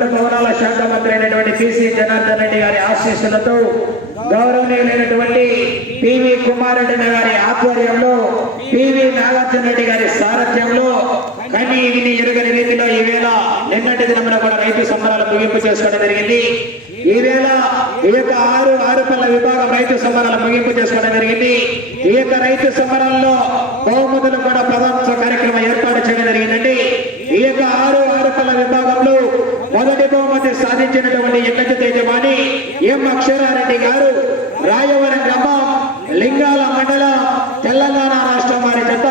Road భవనాల శాఖ మంత్రి అయినటువంటి పిసి జనార్దన్ రెడ్డి గారి ఆశీస్సులతో గౌరవనీయులైనటువంటి పివి కుమారెడ్డి గారి ఆధ్వర్యంలో పివి నాగార్జున రెడ్డి గారి సారథ్యంలో కనీ విని ఎరుగని రీతిలో ఈవేళ నిన్నటి దినమున కూడా రైతు సంబరాలు ముగింపు చేసుకోవడం జరిగింది. ఈవేళ ఈ యొక్క ఆరు ఆరు పల్ల విభాగం రైతు సంబరాలు ముగింపు చేసుకోవడం జరిగింది. ఈ యొక్క రైతు సంబరాల్లో బహుమతులు కూడా ప్రధాన కార్యక్రమం ఏర్పాటు చేయడం జరిగిందండి ఈ యొక్క ఆరు ఆరు పళ్ళ విభాగంలో మొదటి బహుమతి సాధించినటువంటి ఎన్నటి తేజమాని ఎం అక్షరారెడ్డి గారు రాయవరం గ్రామం లింగాల మండలం తెలంగాణ రాష్ట్రం వారి చేత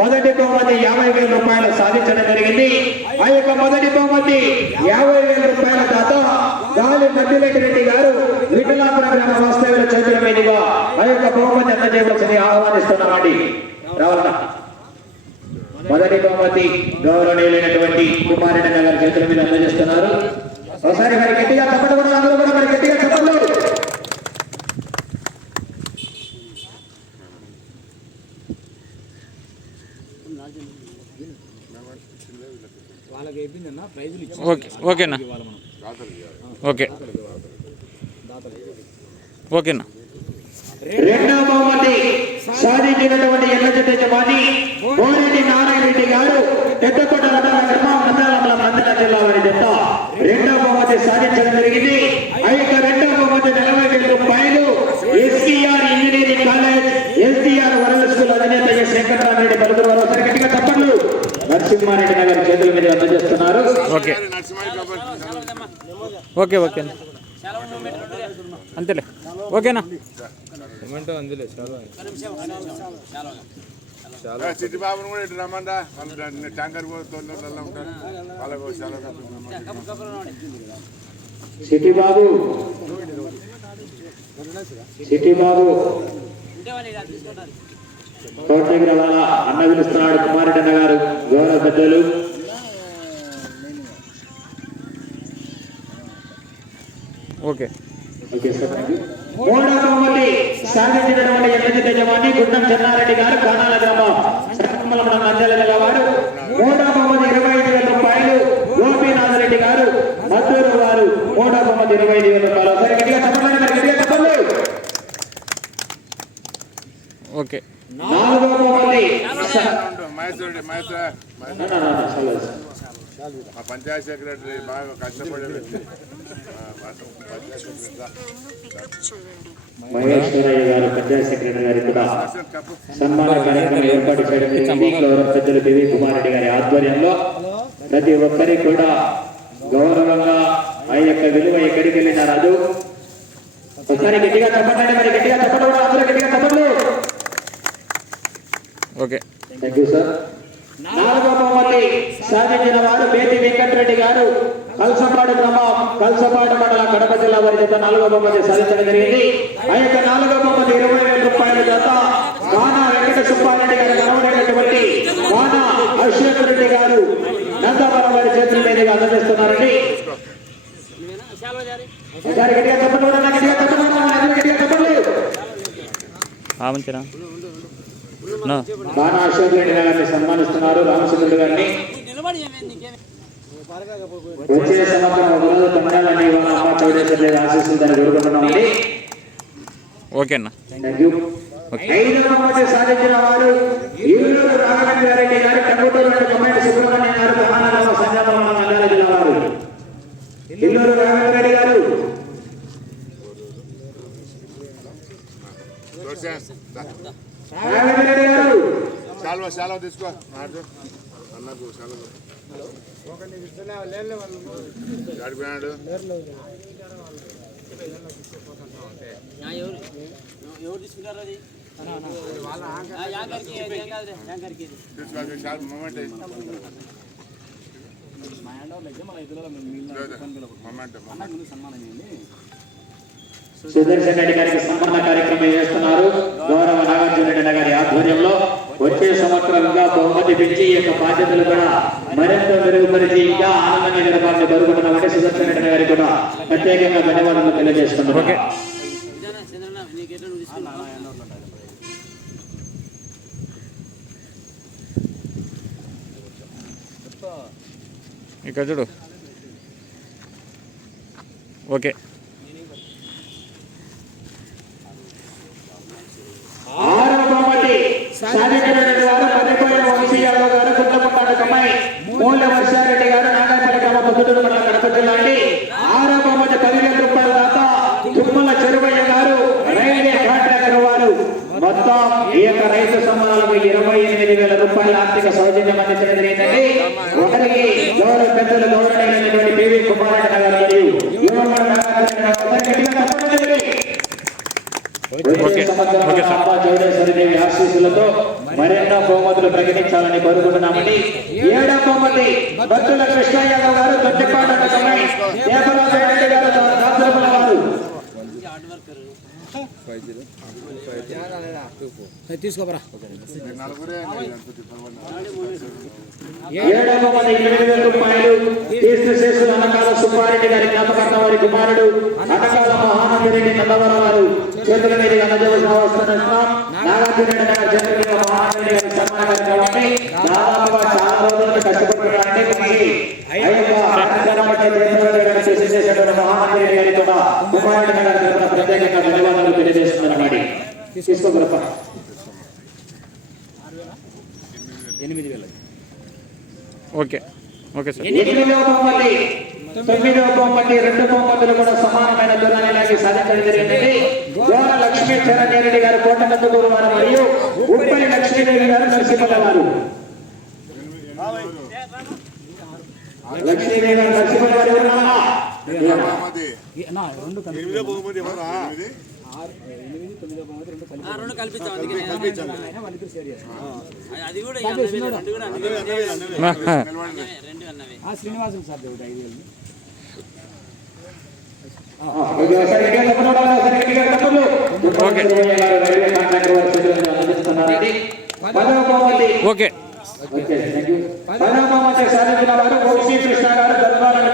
మొదటి బహుమతి యాభై వేల రూపాయలు సాధించడం జరిగింది ఆ యొక్క మొదటి బహుమతి యాభై వేల రూపాయల దాత గాలి మద్దిరెడ్డి రెడ్డి గారు విఠలాపుర గ్రామ వాస్తవ్యుల చేతుల మీదుగా ఆ యొక్క బహుమతి అందజేయవలసింది ఆహ్వానిస్తున్నామండి రావాలన్నా. మొదటి బహుమతి గౌరవనీయులైనటువంటి కుమారెడ్డి గారి చేతుల మీద అందజేస్తున్నారు. ఒకసారి మరి గట్టిగా చప్పట్లు అందరూ కూడా మరి గట్టిగా చప్పట్లు వాళ్ళకి అయిపోయిందన్న ప్రైజులు ఇచ్చి ఓకే ఓకేనా? ఓకే. ఓకేనా? రెండవ బహుమతి సాధించినటువంటి ఎల్లజ యజమాని కోరెడ్డి నారాయణ రెడ్డి గారు పెద్దకోట మండల గ్రామం మండలంలో మండల జిల్లా వారి జత. రెండవ బహుమతి సాధించడం జరిగింది. ఆ యొక్క రెండవ బహుమతి నలభై వేల రూపాయలు ఎస్టీఆర్ ఇంజనీరింగ్ కాలేజ్ ఎస్టీఆర్ వరల స్కూల్ అధినేత ఎస్ వెంకటరామరెడ్డి పలుకురు వారు ఒకసారి గట్టిగా తప్పట్లు నరసింహారెడ్డి నగర్ చేతుల మీద అందజేస్తున్నారు ఓకే. Okay okay. అంతేలే. ఓకేనా? చిట్టిబాబును కూడా ఇటు రమ్మంటా వాళ్ళు ట్యాంకర్ కూడా తోళ్ళు ఉంటారు. వాళ్ళకు చాలా. సిటీ బాబు సిటీ బాబు వాళ్ళ అన్న పిలుస్తున్నాడు కుమారెడ్డి గారు. గౌరవ పెద్దలు. Okay. Okay sir thank you. మూడవ బహుమతి సాధించినటువంటి ఎమ్మెల్యే యజమాని గుండం చెన్నారెడ్డి గారు కానాల గ్రామం. శ్రీకాకుళం నంద్యాల జిల్లా వారు. మూడవ బహుమతి ఇరవై ఐదు వేల రూపాయలు గోపీనాథ్ రెడ్డి గారు. మద్దూరు వారు మూడవ బహుమతి ఇరవై ఐదు వేల రూపాయలు సరే గట్టిగా చెప్పండి మరి గట్టిగా చెప్పండి ఓకే నాలుగవ బహుమతి స- ఉండు, మహేష్ రెడ్డి మహేష్ మహేష్ నా, నా, నా, చాలు, చాలు. మా పంచాయత్ సెక్రటరీ బాగా కష్టపడే మహేశ్వరయ్య గారు పంచాయత్ సెక్రటరీ కూడా సన్మాన కార్యక్రమం ఏర్పాటు చేయడం గారి ఆధ్వర్యంలో ప్రతి ఒక్కరికి కూడా గౌరవంగా ఆ యొక్క విలువ ఎక్కడికి వెళ్ళిన రాదు. ఒకసారి గట్టిగా చెప్పండి మరి గట్టిగా చెప్పండి కూడా అందరూ గట్టిగా చెప్పండి. ఓకే. నాలుగవ బహుమతి సాధించిన వారు బేతి వెంకటరెడ్డి గారు. కల్సపాడు గ్రామం కల్సపాడు మండలం కడప జిల్లా వారి చేత నాలుగవ బహుమతి సాధించడం జరిగింది. ఆ యొక్క నాలుగవ బహుమతి ఇరవై వేల రూపాయల చేత గానా వెంకట సుబ్బారెడ్డి గారు కనబడేటటువంటి గానా అశ్వత్ రెడ్డి గారు నందవరం వారి చేతుల మీదుగా అందజేస్తున్నారండి. గట్టిగా చెప్పండి కూడా, గట్టిగా చెప్పండి కూడా, అందరూ గట్టిగా చెప్పండి. అశోక్ రెడ్డి గారిని సన్మానిస్తున్నారు రామచంద్రుడు గారిని. వచ్చే సంవత్సరం ఒక రోజు పండాలని వాళ్ళ అమ్మ చౌడేశ్వరి దేవి ఆశీస్సులు కోరుకుంటున్నామండి ఓకేనా థ్యాంక్ యూ ఐదవ బహుమతి సాధించిన వారు ఏలూరు రాఘవేంద్రారెడ్డి గారు టంగుటూరు నుండి కొమ్మేటి సుబ్రహ్మణ్యం గారు మహానగరం సంజాతం నంద్యాల జిల్లా వారు. ఏలూరు రాఘవేంద్రారెడ్డి గారు. రాఘవేంద్రారెడ్డి గారు శాలువ శాలువ తీసుకో. అన్నకు శాలువ. గడిపోయాడు తీసుకో శాలు మొమెంట్ మొమెంట్ సుదర్శన్ రెడ్డి గారికి సన్మాన కార్యక్రమం చేస్తున్నారు. గౌరవ గారి ఆధ్వర్యంలో వచ్చే సంవత్సరంగా బహుమతి పెంచి ఈ యొక్క బాధ్యతలు కూడా మరింత మెరుగుపరిచి ఇంకా ఆనందంగా జరపాలని కోరుకుంటున్నామంటే సుదర్శన రెడ్డి గారికి కూడా ప్రత్యేకంగా ధన్యవాదాలు తెలియజేస్తున్నాం. ఓకే. ఇక్కడ చూడు. ఓకే ఆరో బహుమతి సాధించినటువంటి వారు మధ్యపోయిన వంశీయాదవ్ గారు గుండముట్టాడు కమ్మాయి మూల వర్షారెడ్డి గారు నాగాపల్లి గ్రామ పొద్దుటూరు మండలం కడప జిల్లా అండి ఆరో బహుమతి పదివేల రూపాయల దాత తుమ్మల చెరువయ్య గారు రైల్వే వారు మొత్తం ఈ యొక్క రైతు సమానాలకు ఇరవై ఎనిమిది వేల రూపాయల ఆర్థిక సౌజన్యం అందించడం జరిగిందండి. ఒకరికి గౌరవ పెద్దలు గౌరవనీయులైనటువంటి పివి గారు మరియు గారు ఆశీస్సులతో మరెన్నో బహుమతులు ప్రకటించాలని కోరుకుంటున్నామండి. ఏడో బహుమతి భక్తుల కృష్ణయ్య గారు దొడ్డిపాట గారు తీసుకోబరా నలుగురే ఏడో ఎనిమిది వేల రూపాయలు సుబ్బారెడ్డి గారి జ్ఞాపకార్థం వారి కుమారుడు అనకాల మహానందరెడ్డి నల్లవర వారు చేతుల అందజేసిన నాగార్జున గారి చేతుల మీద మహానందరెడ్డి గారి దాదాపుగా చాలా రోజులు మనకి అయ్యప్ప కార్యక్రమాన్ని చేతుల గారి చేసి చేసేటువంటి మహానందరెడ్డి గారి కూడా కుమారుడి గారి ప్రత్యేకంగా ధన్యవాదాలు తెలియజేస్తున్నారన్నమాట తీసుకోగలపా ఎనిమిది వేలు ఓకే. Okay sir. ఎనిమిదవ బహుమతి తొమ్మిదవ బహుమతి రెండు బహుమతులు కూడా సమానమైన దూరాన్ని లాగి సాధించడం జరిగింది. గోర లక్ష్మీ చరణ్యారెడ్డి గారు కోటనందుకూరు వారు మరియు ఉప్పరి లక్ష్మీదేవి గారు నరసింహల వారు లక్ష్మీదేవి గారు నరసింహల వారు రెండు కల్పించాం అది కూడా సార్ దేవుడు ఐదు వేలు. ఓకే. సుబ్బయ్య గారు సాధించిన వారు కృష్ణ గారు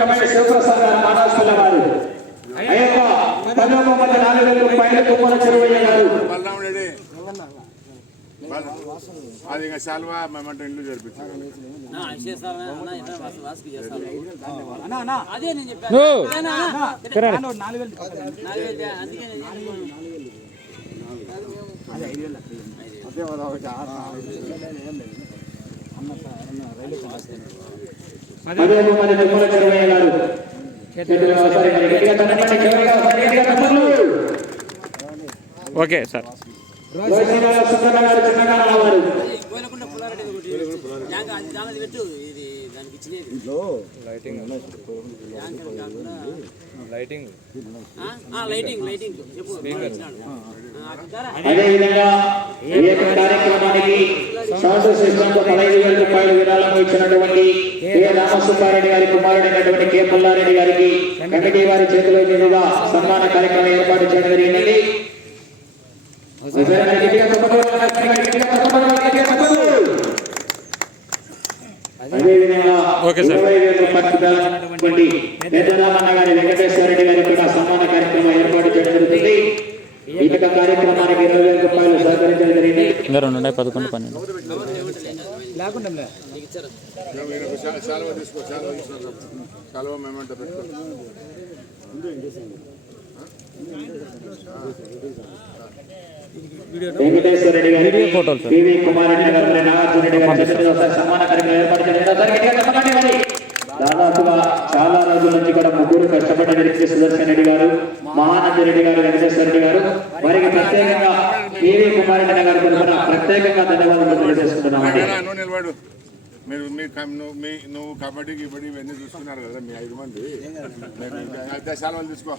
కమిటీ శివప్రసాద్ గారు వారు అయ్యప్ప నాలుగు వేల రూపాయలు చెరువయ్య గారు అది ఇంకా శాల్వా మేమంటే ఇంట్లో ఓకే సార్. ఇది దానికి ఇచ్చినది లైటింగ్ లైటింగ్. Lighting lighting. అదేవిధంగా ఈ యొక్క కార్యక్రమానికి సౌండ్ సిస్టమ్కు పదహైదు వేల రూపాయలు విరాళం ఇచ్చినటువంటి కె రామసుబ్బారెడ్డి గారి కుమారుడైనటువంటి కె పుల్లారెడ్డి గారికి కమిటీ వారి చేతిలో మీదుగా సన్మాన కార్యక్రమం ఏర్పాటు చేయడం తప్పకుండా. అదేవిధంగా. ఇరవై వేల రూపాయలు పెద్దరామన్న గారి వెంకటేశ్వర రెడ్డి గారి కూడా సన్మాన కార్యక్రమం ఏర్పాటు చేయడం జరుగుతుంది. ఈ యొక్క కార్యక్రమానికి ఇరవై వేల రూపాయలు సహకరించడం జరిగింది. ఇంకా రెండు ఉన్నాయి పదకొండు పన్నెండు. లేకుండా వెంకటేశ్వర రెడ్డి కుమార్ రెడ్డి గారు నాగార్జున రెడ్డి గారి సన్మాన కార్యక్రమం ఏర్పాటు చేయడం జరిగింది. ఒకసారి గట్టిగా తప్పకండి మరి. దాదాపుగా చాలా రోజుల నుంచి కూడా ముగ్గురు కష్టపడ్డ వ్యక్తి సుదర్శన్ రెడ్డి గారు మహానంద రెడ్డి గారు వెంకటేశ్వర రెడ్డి గారు వారికి ప్రత్యేకంగా పివి కుమార్ రెడ్డి గారి తరఫున ప్రత్యేకంగా ధన్యవాదాలు తెలియజేసుకుంటున్నామండి నాయనా, నువ్వు నిలబడు మీరు మీ కం- నువ్వు మీ నువ్వు కబడ్డీ గిబడ్డీ ఇవన్నీ చూసుకున్నారు కదా మీ ఐదు మంది. అదే శాలువాలు తీసుకో.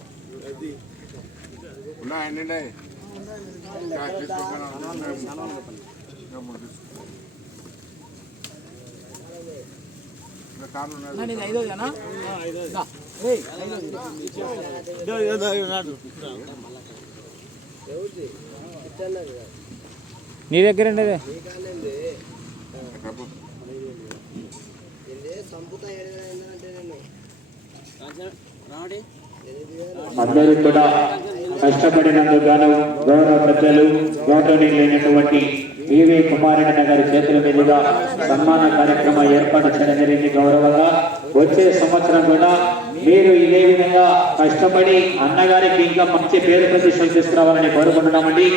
ఉన్నాయండి ఉన్నాయి. ఆ, తీసుకో. ఇంకా మూడు తీసుకో. ఇంకా కార్లు ఉన్నాయి. నేను ఐదో అన్నా దా. ఏయ్, ఐదోది. నీ దగ్గర ఉండేది డబ్బు. రావడి అందరూ కూడా కష్టపడినందుకు గాను గౌరవ ప్రజలు లేనటువంటి పివి కుమారెడ్డి గారి చేతుల మీదుగా సన్మాన కార్యక్రమం ఏర్పాటు చేయడం జరిగింది. గౌరవంగా వచ్చే సంవత్సరం కూడా మీరు ఇదే విధంగా కష్టపడి అన్నగారికి ఇంకా మంచి పేరు ప్రతిష్టలు తీసుకురావాలని కోరుకుంటున్నామండి.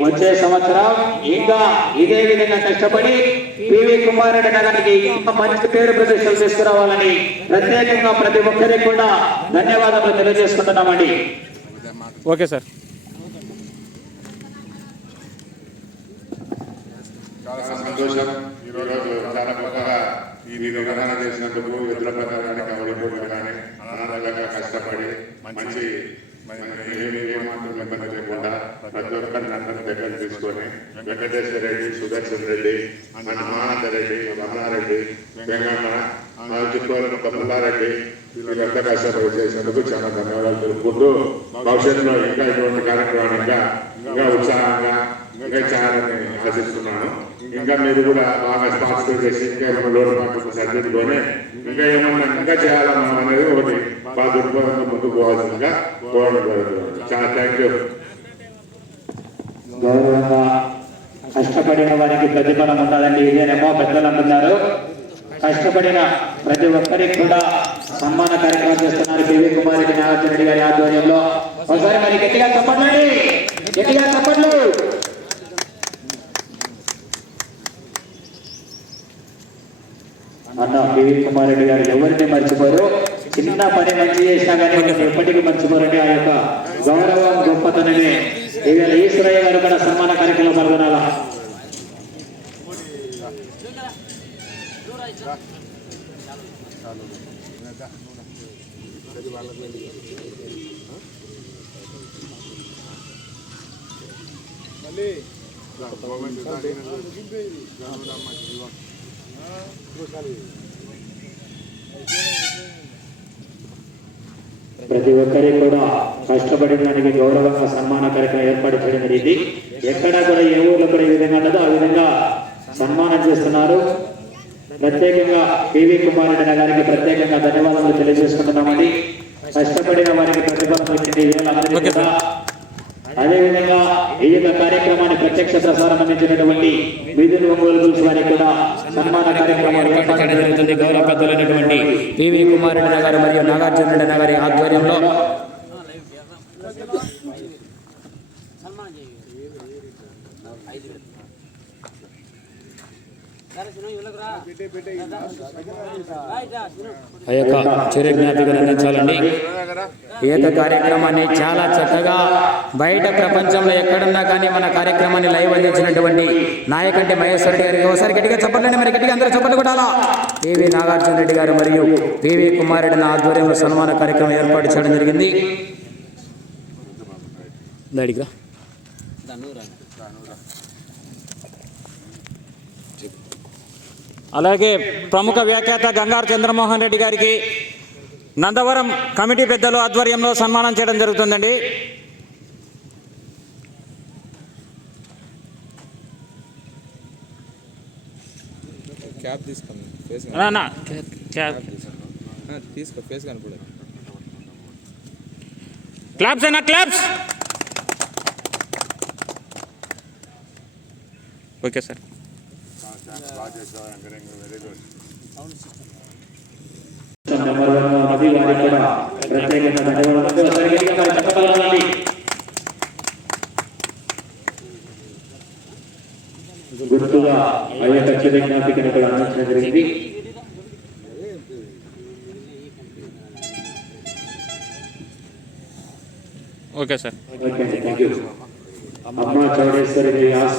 వచ్చే సంవత్సరం ఇంకా ఇదే విధంగా కష్టపడి పివి కుమారెడ్డి గారికి ఇంకా మంచి పేరు ప్రతిష్టలు తీసుకురావాలని ప్రత్యేకంగా ప్రతి ఒక్కరికి కూడా ధన్యవాదాలు తెలియజేసుకుంటున్నామండి. Okay sir. చాలా సంతోషం. ఈరోజు చాలా గొప్పగా ఈ నిర్వహణ చేసినందుకు ఎదుల ప్రకారానికి అవైపోయి కానీ కష్టపడి మంచి ఏమాత్రం ఇబ్బంది లేకుండా ప్రతి ఒక్కరిని అందరిని దగ్గర తీసుకొని వెంకటేశ్వర రెడ్డి సుదర్శన్ రెడ్డి మన మానంద రెడ్డి రమణారెడ్డి వెంగన్న మా చిత్తూరు పుల్లారెడ్డి వీళ్ళంతా కష్టపడి చేసినందుకు చాలా ధన్యవాదాలు తెలుపుకుంటూ భవిష్యత్తులో ఇంకా ఇటువంటి కార్యక్రమాలు ఇంకా ఇంకా ఉత్సాహంగా ఇంకా చేయాలని ఆశిస్తున్నాను. ఇంకా మీరు కూడా బాగా స్పాన్సర్ చేసి ఇంకా ఏమైనా లోన్ మాటలు సర్దిద్దుకొని ఇంకా ఏమన్నా ఇంకా చేయాలన్నా అనేది ఒకటి బాగా దృక్పథంగా ముందుకు పోవాల్సిందిగా కోరడం జరుగుతుంది చాలా థ్యాంక్ యూ కష్టపడిన వారికి ప్రతిఫలం ఉండాలండి ఇదేనేమో పెద్దలు అంటున్నారు కష్టపడిన ప్రతి ఒక్కరికి కూడా సన్మాన కార్యక్రమం చేస్తున్నారు పివి కుమారెడ్డి నాగార్జున రెడ్డి గారి ఆధ్వర్యంలో. ఒకసారి మరి గట్టిగా చెప్పండి గట్టిగా చెప్పండి అన్న పివి కుమారెడ్డి గారు ఎవరిని మర్చిపోరు? చిన్న పని మంచి చేసినా కానీ వాళ్ళని ఎప్పటికీ మర్చిపోరండి ఆ యొక్క గౌరవం గొప్పతనమే ఇవాళ ఈశ్వరయ్య గారు కూడా సన్మాన కార్యక్రమంలో పాల్గొనాలా ప్రతి ఒక్కరికి కూడా కష్టపడిన దానికి గౌరవంగా సన్మాన కార్యక్రమం ఏర్పాటు చేయడం జరిగింది ఎక్కడా కూడా ఏ ఊర్లో కూడా ఈ విధంగా ఉండదో ఆ విధంగా సన్మానం చేస్తున్నారు. ప్రత్యేకంగా పివి కుమారెడ్డి గారికి ప్రత్యేకంగా ధన్యవాదాలు తెలియజేసుకుంటున్నామండి. కష్టపడిన వారికి ప్రతిఫలం వచ్చింది అదేవిధంగా ఈ యొక్క కార్యక్రమాన్ని ప్రత్యక్ష ప్రసారం అందించినటువంటి వీధులు ఒంగోలు గుల్స్ వారికి కూడా సన్మాన కార్యక్రమం ఏర్పాటు జరుగుతుంది. గౌరవ పెద్దలైనటువంటి పివి కుమారెడ్డి గారు మరియు నాగార్జున రెడ్డి గారి ఆధ్వర్యంలో ఆ యొక్క చిరు జ్ఞాపికను అందించాలండి ఈత కార్యక్రమాన్ని చాలా చక్కగా బయట ప్రపంచంలో ఎక్కడున్నా కానీ మన కార్యక్రమాన్ని లైవ్ అందించినటువంటి నాయకంటి మహేశ్వర రెడ్డి గారికి ఒకసారి గట్టిగా చెప్పండి మరి గట్టిగా అందరూ చెప్పండి కూడా పివి నాగార్జున రెడ్డి గారు మరియు పివి కుమారెడ్డి నా ఆధ్వర్యంలో సన్మాన కార్యక్రమం ఏర్పాటు చేయడం జరిగింది. దాడిగా అలాగే ప్రముఖ వ్యాఖ్యాత గంగారు చంద్రమోహన్ రెడ్డి గారికి నందవరం కమిటీ పెద్దలు ఆధ్వర్యంలో సన్మానం చేయడం జరుగుతుందండి. క్యాప్ తీసుకోండి. ఫేస్ అన్నా, అన్నా, క్యా- తీసుకో ఫేస్ కనపడదు. క్లాప్స్ అన్నా క్లాప్స్. Okay sir. బాగా చేసావు వెరీ గుడ్ ప్రత్యేకంగా ధన్యవాదాలు ఒకసారి గట్టిగా మరి చెప్పగలగాలి. గుర్తుగా అయ్యే ఖచ్చిత జ్ఞాపికను కూడా అందించడం జరిగింది okay sir okay thank you అమ్మా చౌడేశ్వరి ఆశ